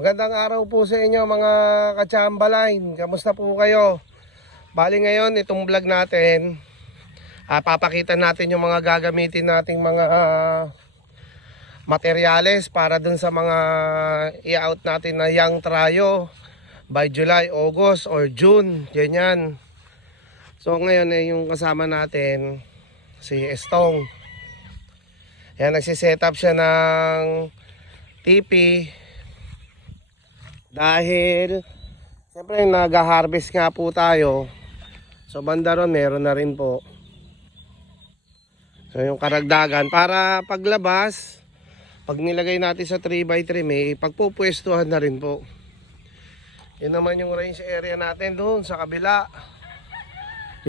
Magandang araw po sa inyo mga ka-Chamberlain. Kamusta po kayo? Bali ngayon itong vlog natin, papakita natin yung mga gagamitin nating mga materyales para dun sa mga i-out natin na young trio by July, August or June, ganyan. So ngayon yung kasama natin si Estong. Yan, nagsiset up siya ng TP dahil siyempre nag-harvest nga po tayo. So banda ron meron na rin po. So yung karagdagan para paglabas, pag nilagay natin sa 3x3 may pagpupwestuhan na rin po. Yun naman yung range area natin doon sa kabila.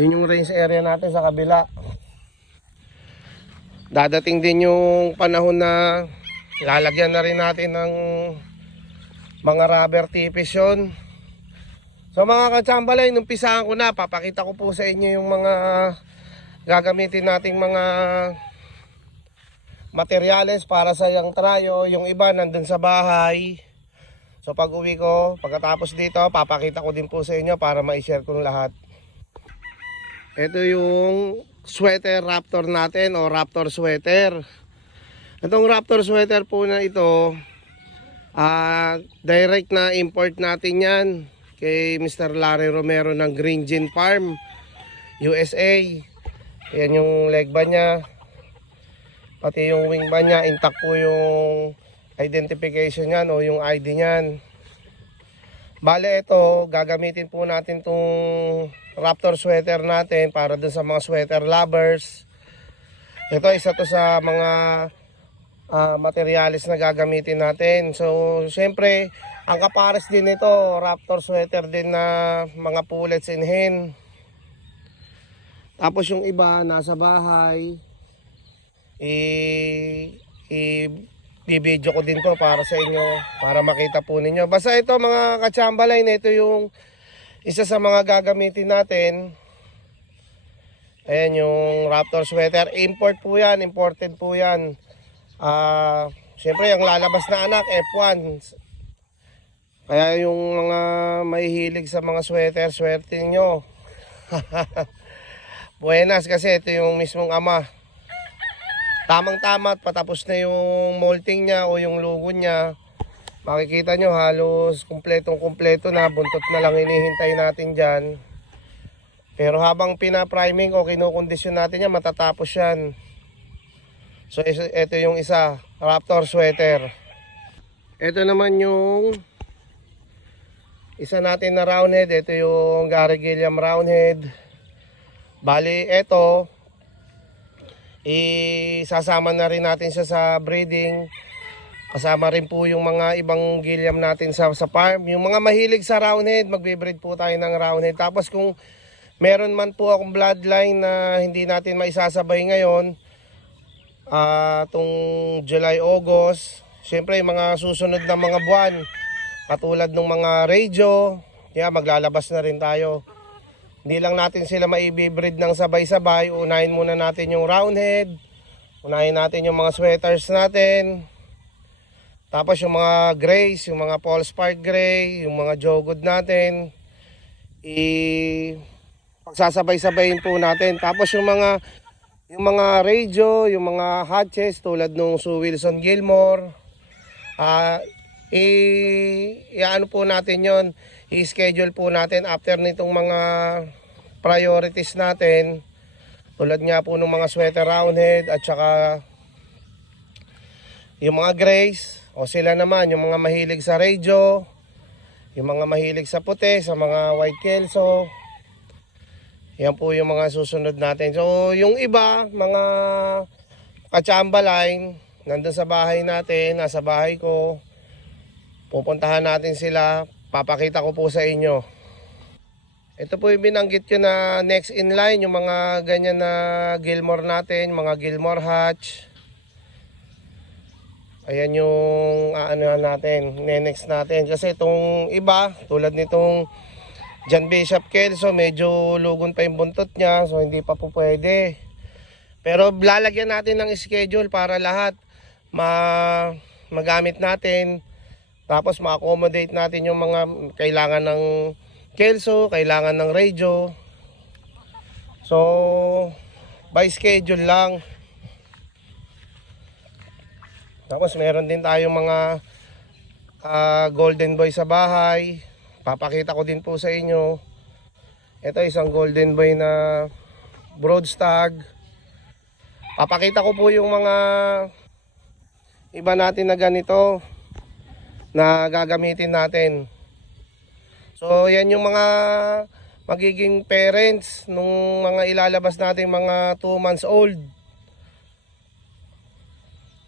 Yun yung range area natin sa kabila. Dadating din yung panahon na lalagyan na rin natin ng mga rubber tipis yun. So mga ka-Chamberlain, umpisahan ko na. Papakita ko po sa inyo yung mga gagamitin nating mga materyales para sa young trio. Yung iba nandun sa bahay. So pag uwi ko, pagkatapos dito, papakita ko din po sa inyo para ma-share ko lahat. Ito yung sweater Raptor natin o Raptor sweater. Itong Raptor sweater po na ito, direct na import natin yan kay Mr. Larry Romero ng Green Gin Farm, USA. Yan yung leg ba niya, pati yung wing ba niya, intact po yung identification niyan o yung ID niyan. Bale ito, gagamitin po natin tong Raptor sweater natin para dun sa mga sweater lovers. Ito isa to sa mga materyales na gagamitin natin. So syempre ang kapares din nito Raptor sweater din na mga pullets in hen. Tapos yung iba nasa bahay, i-video ko din to para sa inyo, para makita po ninyo. Basta ito mga ka-Chamberlain, ito yung isa sa mga gagamitin natin. Ayan yung Raptor sweater. Import po yan, imported po yan. Siyempre ang lalabas na anak F1. Kaya yung mga mahihilig sa mga sweater, swerte nyo. Buenas, kasi ito yung mismong ama. Tamang tama at patapos na yung molting niya o yung logo niya. Makikita nyo halos kumpletong kumpleto na. Buntot na lang hinihintay natin dyan. Pero habang pina-priming o kinukondisyon natin yan, matatapos yan. So ito yung isa, Raptor sweater. Ito naman yung isa natin na roundhead. Ito yung Gary Gilliam roundhead. Bali ito, isasama na rin natin siya sa breeding. Kasama rin po yung mga ibang Gilliam natin sa farm. Yung mga mahilig sa roundhead, magbe-breed po tayo ng roundhead. Tapos kung meron man po akong bloodline na hindi natin maisasabay ngayon, itong July, August, siyempre yung mga susunod na mga buwan, katulad ng mga radio, maglalabas na rin tayo. Hindi lang natin sila maibibreed ng sabay-sabay. Unahin muna natin yung roundhead, unahin natin yung mga sweaters natin, tapos yung mga grays, yung mga Paul Spark Gray, yung mga jogod natin, pagsasabay-sabayin po natin. Tapos yung mga radio, yung mga hatches tulad nung Sue Wilson Gilmore, ano po natin yon, i-schedule po natin after nitong mga priorities natin. Tulad nga po ng mga sweater roundhead at saka yung mga grays, o sila naman yung mga mahilig sa radio, yung mga mahilig sa puti, sa mga white kelso. Yan po yung mga susunod natin. So yung iba, mga ka-Chamberlain, nandun sa bahay natin, nasa bahay ko, pupuntahan natin sila, papakita ko po sa inyo. Ito po yung binanggit ko na next in line, yung mga ganyan na Gilmore natin, mga Gilmore hatch. Ayan yung natin, next natin. Kasi itong iba, tulad nitong John Bishop Kelso, medyo lugon pa yung buntot niya, so hindi pa po pwede. Pero lalagyan natin ng schedule para lahat magamit natin Tapos ma-accommodate natin yung mga kailangan ng kelso, kailangan ng radio. So, by schedule lang. Tapos meron din tayong mga golden boy sa bahay. Papakita ko din po sa inyo. Ito isang golden boy na brood stag. Papakita ko po yung mga iba natin na ganito na gagamitin natin. So yan yung mga magiging parents nung mga ilalabas natin mga 2 months old.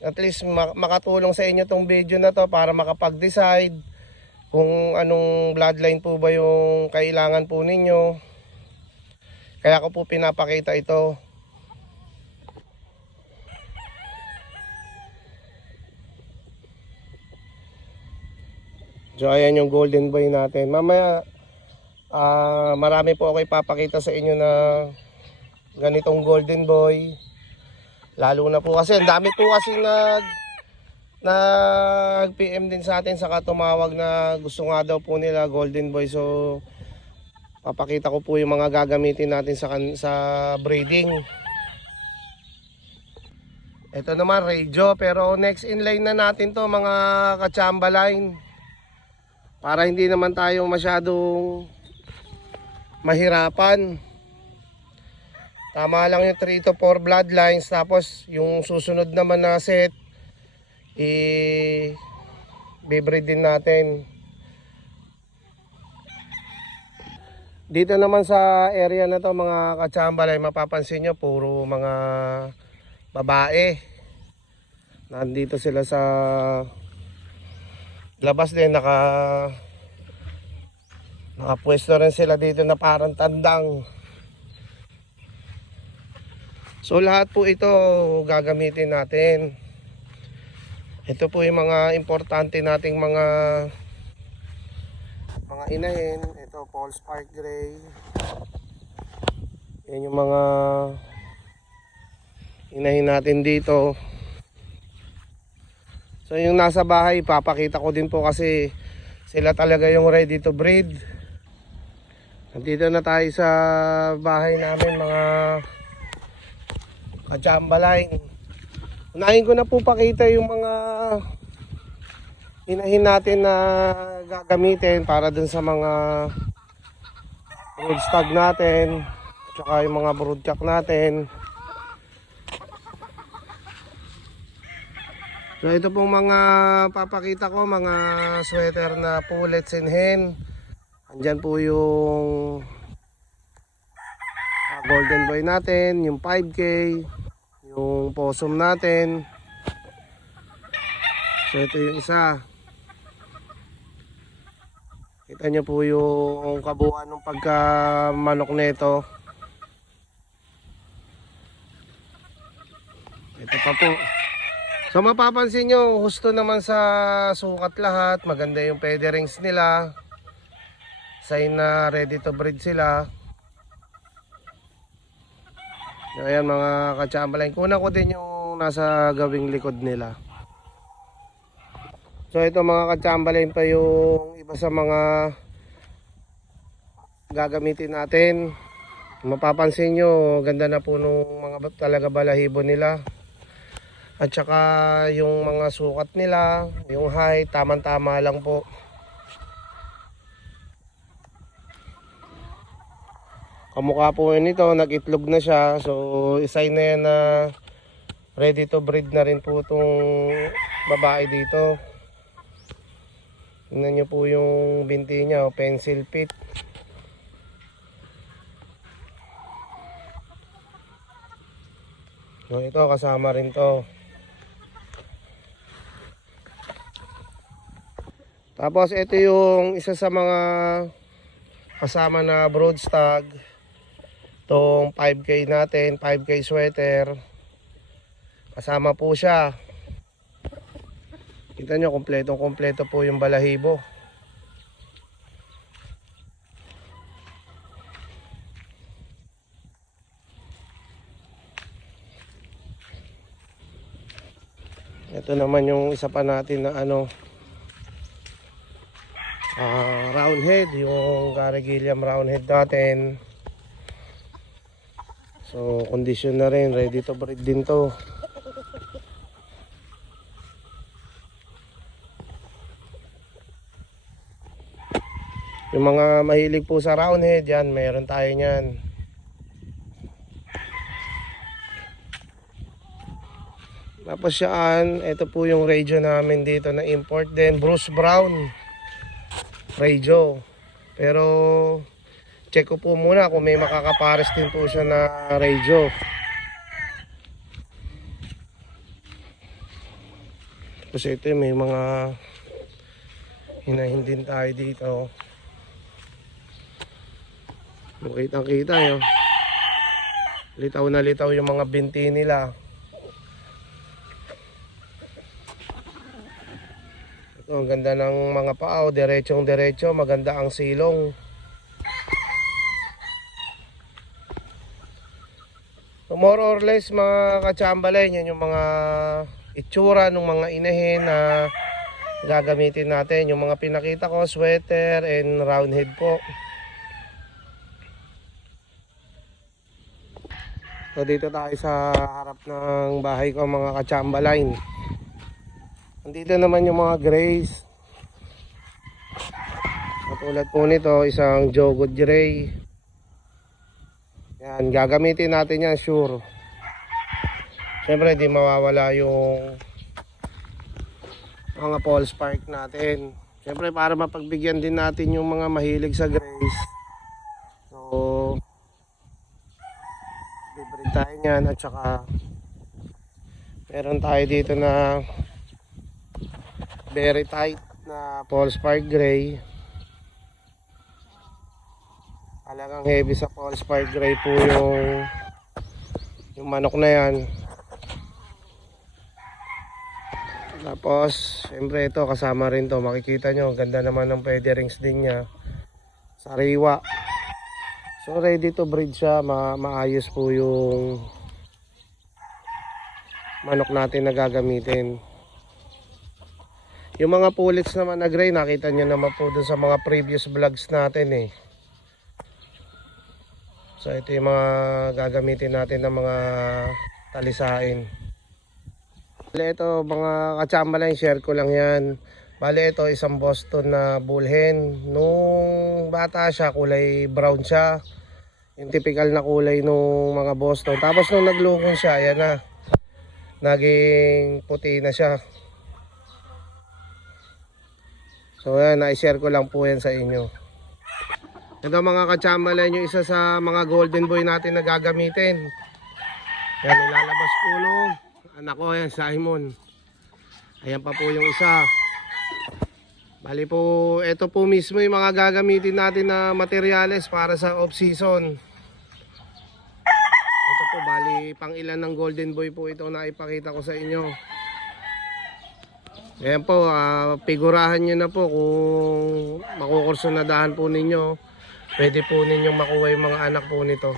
At least makatulong sa inyo tong video na to para makapag-decide kung anong bloodline po ba yung kailangan po ninyo. Kaya ko po pinapakita ito. So ayan yung golden boy natin. Mamaya marami po ako ipapakita sa inyo na ganitong golden boy. Lalo na po kasi ang dami po kasi nag-PM din sa atin, saka tumawag na gusto nga daw po nila golden boy. So papakita ko po yung mga gagamitin natin sa breeding. Ito naman radio, pero next in line na natin to mga kachamba line. Para hindi naman tayo masyadong mahirapan. Tama lang yung 3 to 4 bloodlines. Tapos yung susunod naman na set i-breed din natin. Dito naman sa area na to mga kachambalay, mapapansin nyo puro mga babae. Nandito sila sa labas din, nakapwesto rin sila dito na parang tandang. So lahat po ito gagamitin natin. Ito po yung mga importante nating mga inahin. Ito Paul Spark Gray. Yan yung mga inahin natin dito. So yung nasa bahay papakita ko din po kasi sila talaga yung ready to breed. Nandito na tayo sa bahay namin mga kachambalay. Unahin ko na po pakita yung mga inahin natin na gagamitin para dun sa mga brood stag natin, tsaka yung mga broodcock natin. So ito pong mga papakita ko, mga sweater na pullets and hen. Andyan po yung golden boy natin, yung 5K, yung possum natin. So ito yung isa. Kita nyo po yung kabuuan ng pagkamanok nito. Ito pa po. So mapapansin nyo, husto naman sa sukat lahat. Maganda yung featherings nila. Sign na ready to breed sila. Ayan mga kachambalay, kunan ko din yung nasa gawing likod nila. So ito mga kachambalay pa yung iba sa mga gagamitin natin. Mapapansin nyo, ganda na po nung mga talaga balahibo nila. At saka yung mga sukat nila, yung height, tamang-tama lang po. Kamukha po yun ito, nag-itlog na siya. So, isay na yan na ready to breed na rin po itong babae dito. Tingnan nyo po yung binti niya, pencil pit. So, ito kasama rin to. Tapos, ito yung isa sa mga kasama na brood stag. Itong 5K natin, 5K sweater. Kasama po siya. Kita nyo, kompleto po yung balahibo. Ito naman yung isa pa natin na round head, yung Gary Gilliam round head natin. So condition na rin, ready to breed din to. Yung mga mahilig po sa round head, yan, meron tayo niyan. Tapos yan, ito po yung radio namin dito na import din, Bruce Brown radio. Pero check ko po muna kung may makakapares din po siya na radio. Tapos ito may mga hinahin din tayo dito. Kitang kita yun. Litaw na litaw yung mga binti nila. Ito, ang ganda ng mga paaw, diretsong diretso, maganda ang silong. So, more or less mga kachambalay, yan yung mga itsura ng mga inahin na gagamitin natin. Yung mga pinakita ko, sweater and round head po. So dito tayo sa harap ng bahay ko mga kachambalay. Nandito naman yung mga grays. Katulad po nito, isang Jogod Gray. Yan, gagamitin natin yan, sure. Siyempre, di mawawala yung mga false spark natin. Siyempre, para mapagbigyan din natin yung mga mahilig sa grays. So, libre tayo yan. At saka, meron tayo dito na very tight na false spark gray. Talagang heavy sa false spark gray po yung manok na yan. Tapos siyempre ito kasama rin to, makikita nyo ganda naman ng featherings din niya, sariwa. So ready to breed siya, maayos po yung manok natin na gagamitin. Yung mga pullets naman na gray, nakita nyo naman po dun sa mga previous vlogs natin eh. So ito yung mga gagamitin natin ng mga talisain. Bale ito mga kachambalay, share ko lang yan. Bale ito isang Boston na bullhen. Nung bata siya kulay brown siya. Yung typical na kulay nung mga Boston. Tapos nung naglukong siya, ayan na. Naging puti na siya. So ayan, na-share ko lang po yan sa inyo. Ito mga kachambalay, yung isa sa mga golden boy natin na gagamitin. Yan, ilalabas po nung anak ko, yan, Simon. Ayan pa po yung isa. Bali po, ito po mismo yung mga gagamitin natin na materyales para sa off-season. Ito po, bali pang ilan ng golden boy po ito na ipakita ko sa inyo. Ayan po, figurahan nyo na po kung makukursunadahan po ninyo. Pwede po ninyong makuha yung mga anak po nito.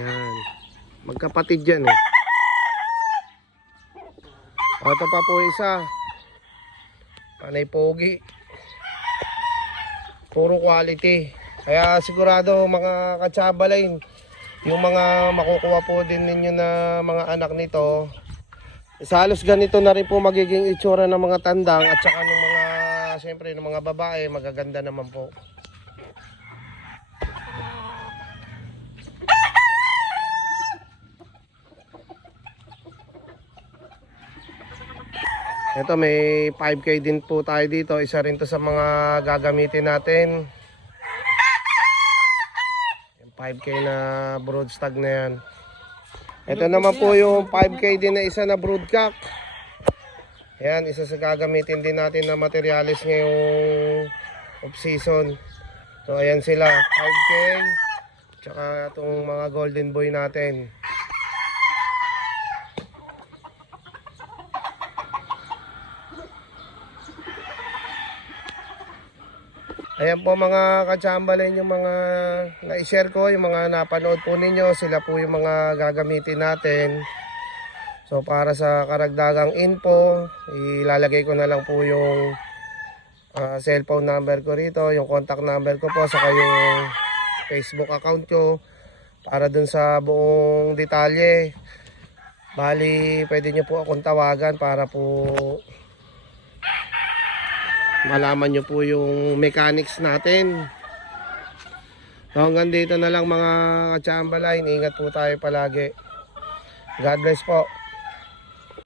Ayan. Magkapatid yan eh. Ito pa po isa. Panay pogi. Puro quality. Kaya sigurado mga katsabalain, yung mga makukuha po din ninyo na mga anak nito, halos ganito na rin po magiging itsura ng mga tandang at saka ng mga, siyempre ng mga babae, magaganda naman po. Ito may 5K din po tayo dito. Isa rin to sa mga gagamitin natin. Yung 5K na broodstag na yan. Ito naman po yung 5K din na isa na broodcock. Yan, isa sa gagamitin din natin na materialis ngayong off-season. So ayan sila, 5K. Tsaka itong mga golden boy natin. Ayan po mga kachambalin, yung mga na-share ko, yung mga napanood po ninyo, sila po yung mga gagamitin natin. So para sa karagdagang info, ilalagay ko na lang po yung cellphone number ko rito, yung contact number ko po, saka yung Facebook account ko para dun sa buong detalye. Bali, pwede nyo po akong tawagan para po malaman nyo po yung mechanics natin. So, hanggang dito na lang mga ka-Chamberlain. Ingat po tayo palagi. God bless po.